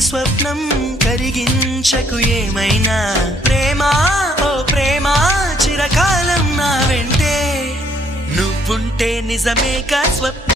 స్వప్నం కరిగించకు ఏమైనా ప్రేమ ఓ ప్రేమ చిరకాలం నా వెంటే నువ్వుంటే నిజమేగా స్వప్నం